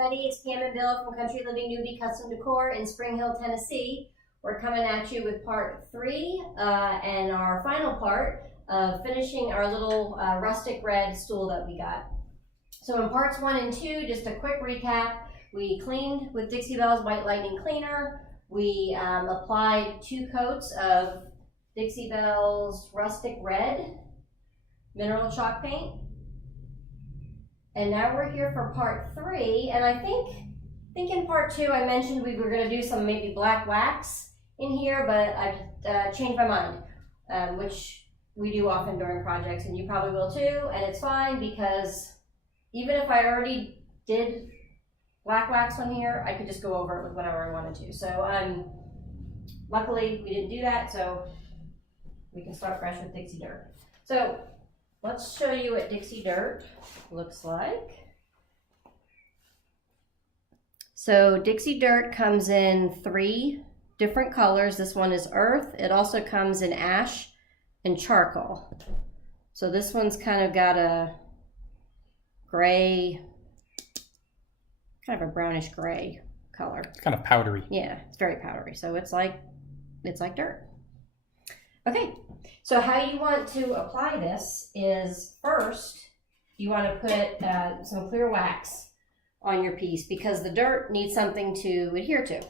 everybody. It's Pam and Bill from Country Living Newbie Custom Decor in Spring Hill, Tennessee. We're coming at you with part 3 and our final part of finishing our little rustic red stool that we got. So in parts 1 and 2, just a quick recap. We cleaned with Dixie Belle's White Lightning Cleaner. We applied 2 coats of Dixie Belle's Rustic Red mineral chalk paint. And now we're here for part 3, and I think in part 2 I mentioned we were going to do some maybe black wax in here, but I've changed my mind, which we do often during projects, and you probably will too, and it's fine because even if I already did black wax on here, I could just go over it with whatever I wanted to. So luckily we didn't do that, so we can start fresh with Dixie Dirt. So let's show you what Dixie Dirt looks like. So Dixie Dirt comes in 3 different colors. This one is earth. It also comes in ash and charcoal. So this one's kind of got a gray, kind of a brownish gray color. It's kind of powdery. Yeah, it's very powdery. So it's like dirt. Okay, so how you want to apply this is first you want to put some clear wax on your piece because the dirt needs something to adhere to.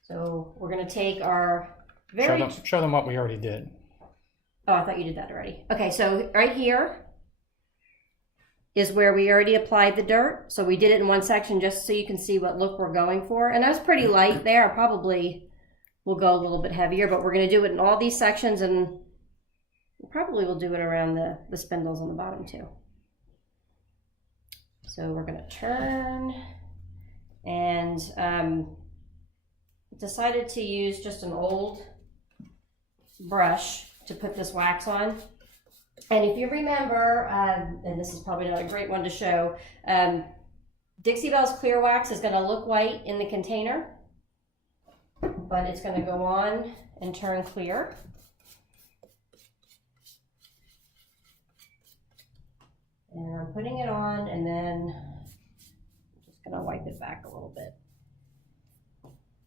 So we're going to take our show them what we already did. Oh, I thought you did that already. Okay, so right here is where we already applied the dirt. So we did it in one section just so you can see what look we're going for. And that's pretty light there. I probably will go a little bit heavier, but we're going to do it in all these sections, and probably we'll do it around the spindles on the bottom too. So we're going to turn, and decided to use just an old brush to put this wax on. And if you remember, and this is probably not a great one to show, Dixie Belle's clear wax is going to look white in the container, but it's going to go on and turn clear. And I'm putting it on, and then I'm just going to wipe it back a little bit.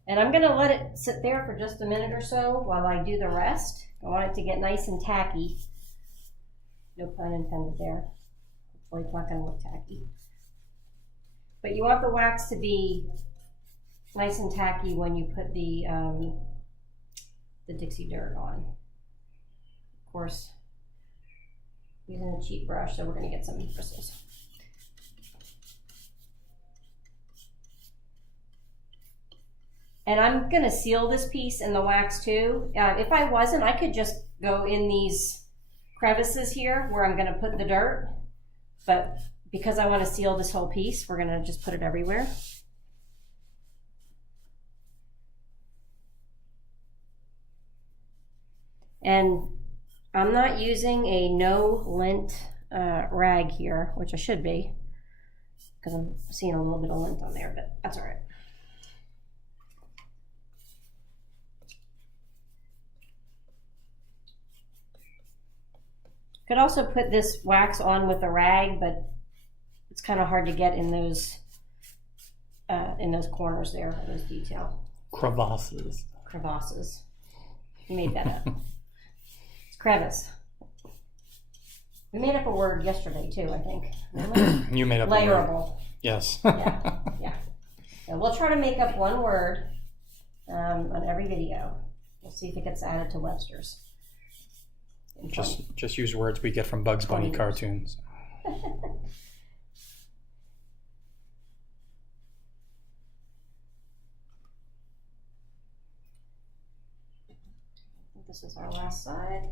And I'm going to let it sit there for just a minute or so while I do the rest. I want it to get nice and tacky. No pun intended there. Hopefully it's not going to look tacky. But you want the wax to be nice and tacky when you put the Dixie Dirt on. Of course, using a cheap brush, so we're going to get some bristles. And I'm going to seal this piece in the wax too. If I wasn't, I could just go in these crevices here where I'm going to put the dirt. But because I want to seal this whole piece, we're going to just put it everywhere. And I'm not using a no lint rag here, which I should be, because I'm seeing a little bit of lint on there, but that's all right. Could also put this wax on with a rag, but it's kind of hard to get in those corners there, those detail. Crevasses. Crevasses. You made that up. It's crevice. We made up a word yesterday too, I think. You made up layerable. A word. Yes. Yeah. And we'll try to make up one word on every video. We'll see if it gets added to Webster's. Just use words we get from Bugs Bunny cartoons. I think this is our last side.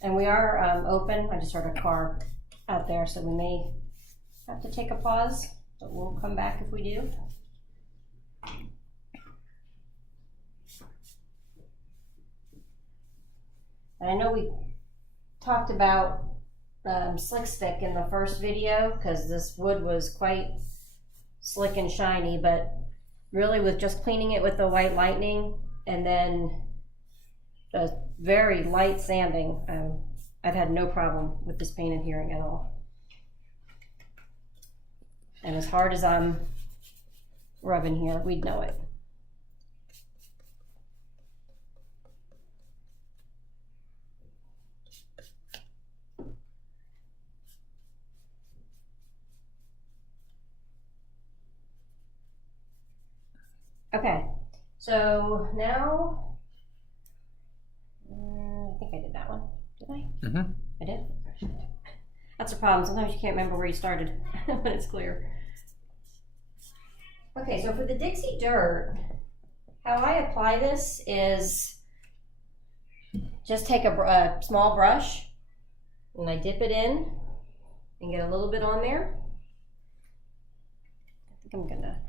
And we are open. I just heard a car out there, so we may have to take a pause, but we'll come back if we do. And I know we talked about slick stick in the first video because this wood was quite slick and shiny, but really with just cleaning it with the white lightning and then a very light sanding, I've had no problem with this paint adhering at all. And as hard as I'm rubbing here, we'd know it. Okay, so now, I think I did that one. Did I? Mm-hmm. I did? That's a problem. Sometimes you can't remember where you started when it's clear. Okay, so for the Dixie Dirt, how I apply this is just take a small brush and I dip it in and get a little bit on there. I think I'm gonna,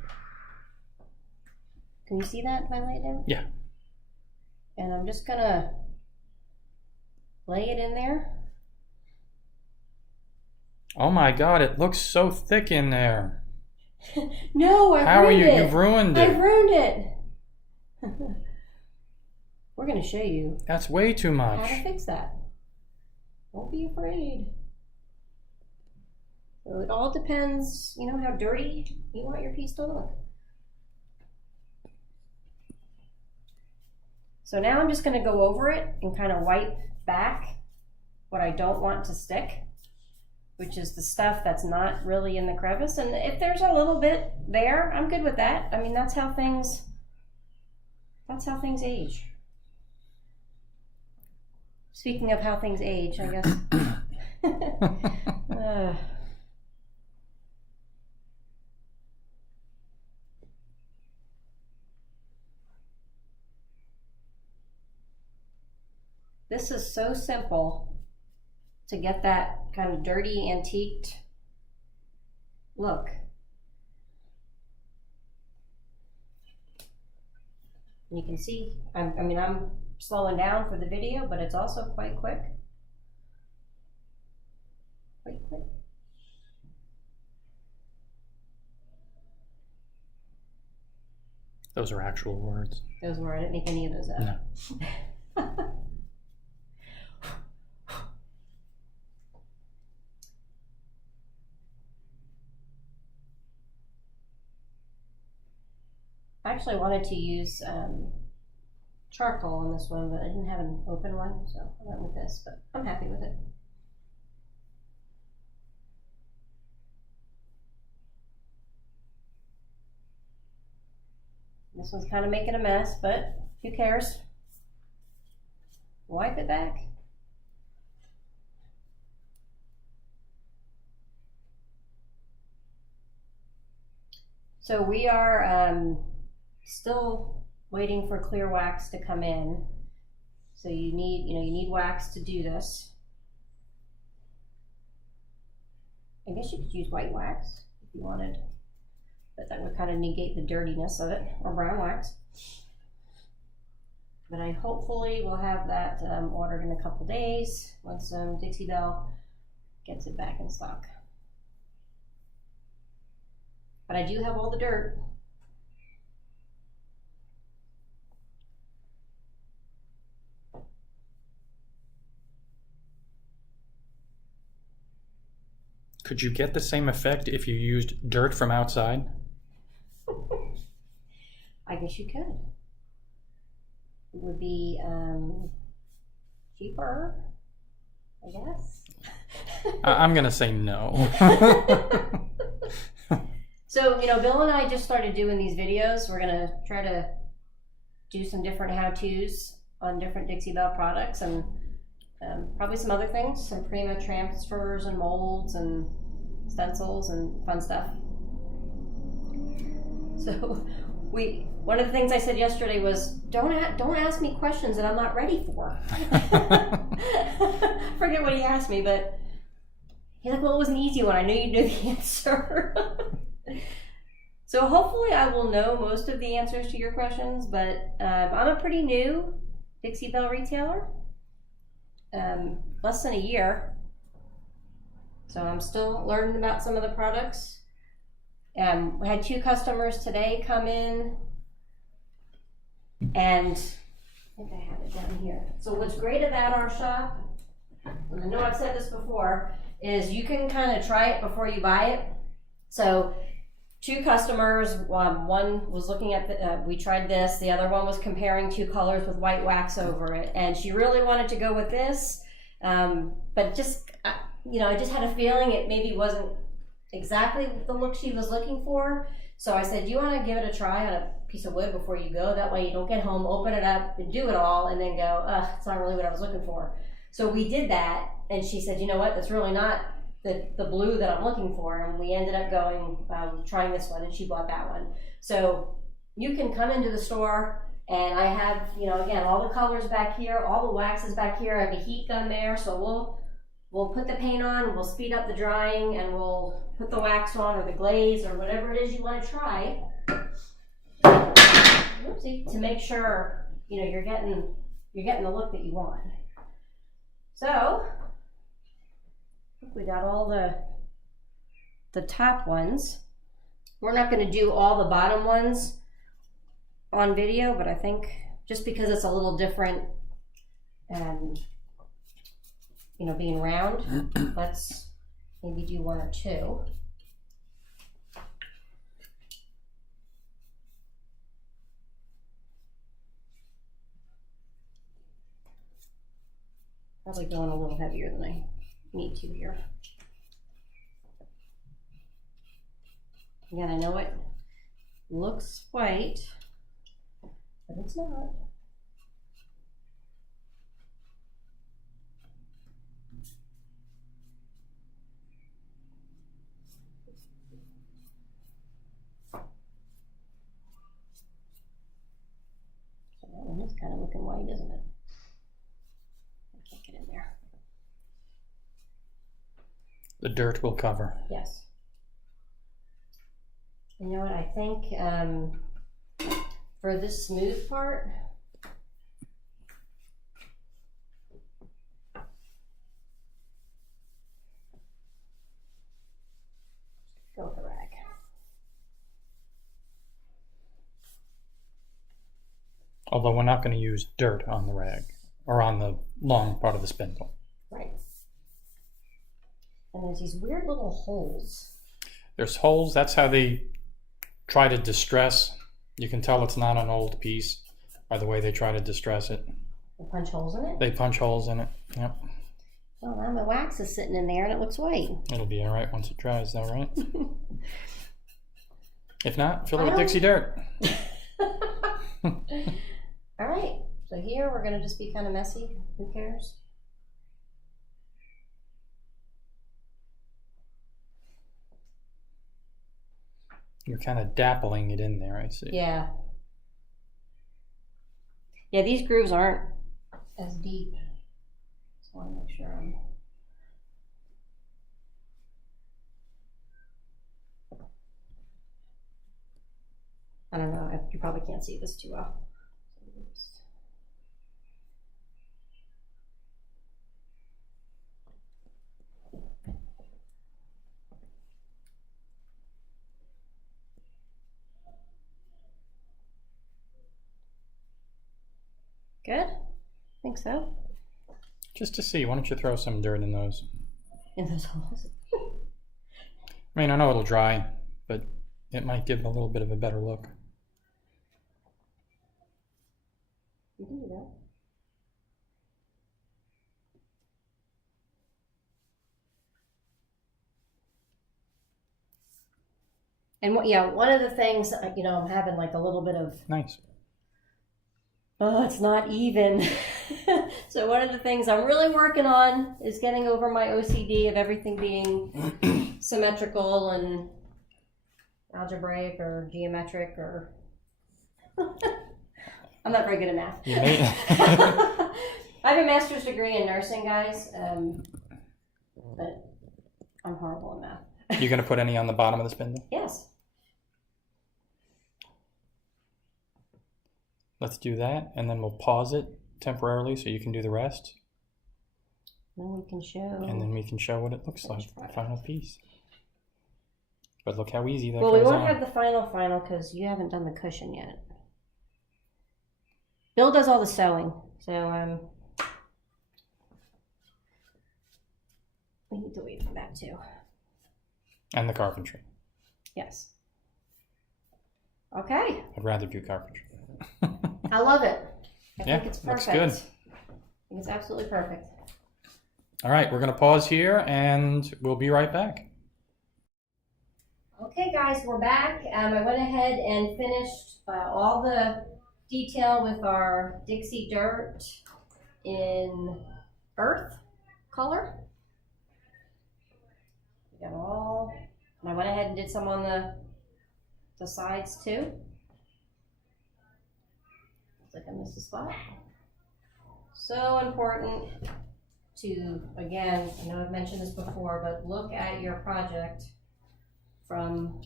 can you see that if I lay it in? Yeah. And I'm just gonna lay it in there. Oh my God, it looks so thick in there. No, How are ruined you? it. You've ruined it. I've ruined it. We're going to show you That's way too how much. to fix that. Don't be afraid. So it all depends, you know, how dirty you want your piece to look. So now I'm just going to go over it and kind of wipe back what I don't want to stick, which is the stuff that's not really in the crevice. And if there's a little bit there, I'm good with that. I mean, that's how things age. Speaking of how things age, I guess. This is so simple to get that kind of dirty, antiqued look. And you can see, I'm slowing down for the video, but it's also quite quick. Quite quick. Those are actual words. Those were, I didn't make any of those up. No. I actually wanted to use charcoal on this one, but I didn't have an open one, so I went with this, but I'm happy with it. This one's kind of making a mess, but who cares? Wipe it back. So we are still waiting for clear wax to come in. So you need wax to do this. I guess you could use white wax if you wanted, but that would kind of negate the dirtiness of it, or brown wax. But I hopefully will have that ordered in a couple days once Dixie Belle gets it back in stock. But I do have all the dirt. Could you get the same effect if you used dirt from outside? I guess you could. It would be cheaper, I guess. I'm gonna say no. So, Bill and I just started doing these videos. We're gonna try to do some different how-tos on different Dixie Belle products and probably some other things, some Prima transfers and molds and stencils and fun stuff. So one of the things I said yesterday was, don't ask me questions that I'm not ready for. Forget what he asked me, but he's like, well, it was an easy one. I knew you'd know the answer. So hopefully I will know most of the answers to your questions, but I'm a pretty new Dixie Belle retailer. Less than a year. So I'm still learning about some of the products. We had 2 customers today come in, and I think I have it down here. So what's great about our shop, and I know I've said this before, is you can kind of try it before you buy it. So 2 customers, one was looking at we tried this, the other one was comparing 2 colors with white wax over it, and she really wanted to go with this, but just, I just had a feeling it maybe wasn't exactly the look she was looking for. So I said, you want to give it a try on a piece of wood before you go? That way you don't get home, open it up, and do it all, and then go, it's not really what I was looking for. So we did that, and she said, you know what, that's really not the blue that I'm looking for, and we ended up going, trying this one, and she bought that one. So you can come into the store, and I have, again, all the colors back here, all the waxes back here. I have a heat gun there, so we'll put the paint on, we'll speed up the drying, and we'll put the wax on or the glaze or whatever it is you want to try. Oopsie, to make sure you're getting the look that you want. So I think we got all the top ones. We're not going to do all the bottom ones on video, but I think just because it's a little different and being round, let's maybe do 1 or 2. Probably going a little heavier than I need to here. Again, I know it looks white, but it's not. So that one is kind of looking white, isn't it? I can't get in there. The dirt will cover. Yes. You know what, I think for this smooth part, go with the rag. Although we're not going to use dirt on the rag or on the long part of the spindle. Right. And there's these weird little holes. There's holes. That's how they try to distress. You can tell it's not an old piece by the way they try to distress it. They punch holes in it? They punch holes in it. Yep. Well, now my wax is sitting in there and it looks white. It'll be all right once it dries, though, right? If not, fill it with Dixie Dirt. All right. So here we're going to just be kind of messy. Who cares? You're kind of dappling it in there, I see. Yeah. Yeah, these grooves aren't as deep. Just want to make sure I'm... I don't know, you probably can't see this too well. Good? I think so. Just to see, why don't you throw some dirt in those? In those holes? I mean, I know it'll dry, but it might give a little bit of a better look. You can do that. And one of the things, I'm having like a little bit of... Nice. Oh, it's not even. So one of the things I'm really working on is getting over my OCD of everything being symmetrical and algebraic or geometric or... I'm not very good at math. You may... I have a master's degree in nursing, guys, but I'm horrible at math. You going to put any on the bottom of the spindle? Yes. Let's do that, and then we'll pause it temporarily so you can do the rest. Then we can show. And then we can show what it looks like, the final piece. But look how easy that Well, goes we won't on. have the final because you haven't done the cushion yet. Bill does all the sewing, so we need to wait for that too. And the carpentry. Yes. Okay. I'd rather do carpentry. I love it. I Yeah, think it's looks perfect. good. I think it's absolutely perfect. All right, we're going to pause here and we'll be right back. Okay, guys, we're back. I went ahead and finished all the detail with our Dixie Dirt in earth color. We got all, and I went ahead and did some on the sides too. Looks like I missed a spot. So important to, again, I know I've mentioned this before, but look at your project from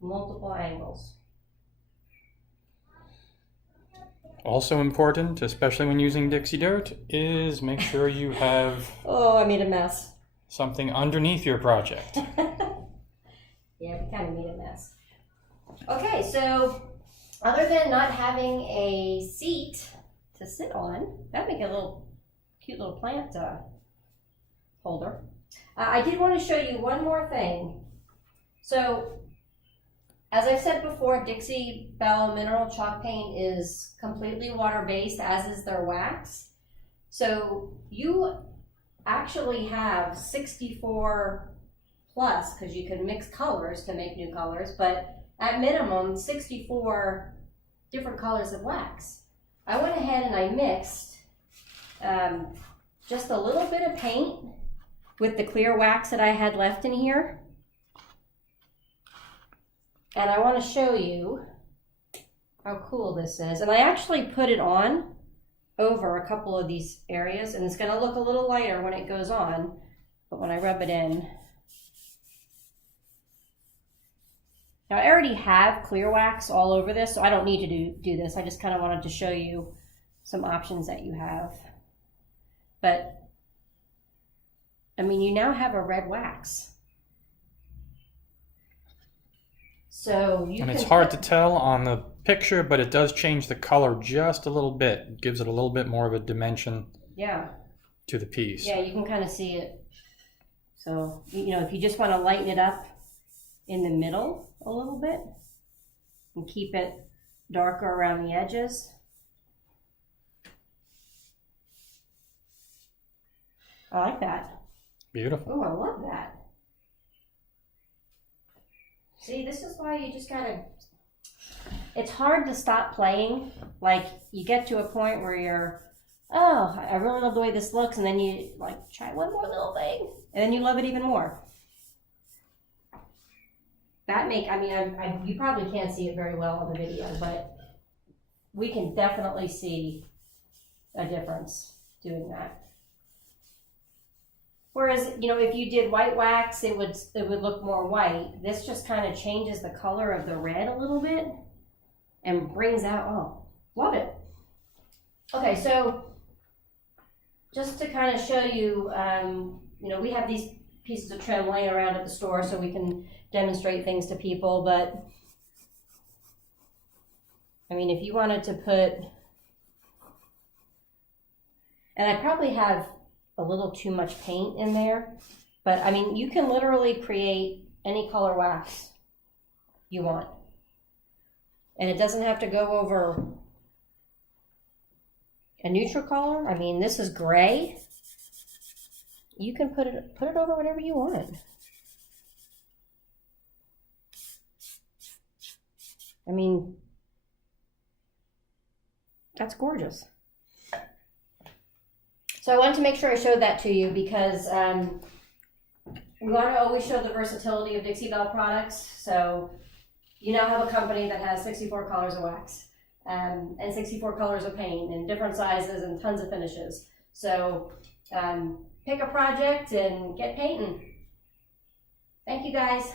multiple angles. Also important, especially when using Dixie Dirt, is make sure you have Oh, I made a mess. something underneath your project. Yeah, we kind of made a mess. Okay, so other than not having a seat to sit on, that'd make a cute little plant holder. I did want to show you one more thing. So, as I've said before, Dixie Belle Mineral Chalk Paint is completely water-based, as is their wax. So you actually have 64 plus, because you can mix colors to make new colors, but at minimum 64 different colors of wax. I went ahead and I mixed just a little bit of paint with the clear wax that I had left in here. And I want to show you how cool this is. And I actually put it on over a couple of these areas, and it's going to look a little lighter when it goes on, but when I rub it in. Now I already have clear wax all over this, so I don't need to do this. I just kind of wanted to show you some options that you have. But, I mean, you now have a red wax. So you And can it's hard to tell on the picture, but it does change the color just a little bit. It gives it a little bit more of a dimension to the piece. Yeah, you can kind of see it. So, you know, if you just want to lighten it up in the middle a little bit and keep it darker around the edges. I like that. Beautiful. Oh, I love that. See, this is why you just gotta, it's hard to stop playing. Like, you get to a point where you're, oh, I really love the way this looks, and then you, like, try one more little thing, and then you love it even more. I mean, you probably can't see it very well on the video, but we can definitely see a difference doing that. Whereas, you know, if you did white wax, it would look more white. This just kind of changes the color of the red a little bit and brings out, oh, love it. Okay, so just to kind of show you, you know, we have these pieces of trim laying around at the store so we can demonstrate things to people, but I mean, if you wanted to put, and I probably have a little too much paint in there, but I mean, you can literally create any color wax you want. And it doesn't have to go over a neutral color. I mean, this is gray. You can put it over whatever you want. I mean, that's gorgeous. So I wanted to make sure I showed that to you because we want to always show the versatility of Dixie Belle products. So you now have a company that has 64 colors of wax and 64 colors of paint and different sizes and tons of finishes. So pick a project and get painting. Thank you guys.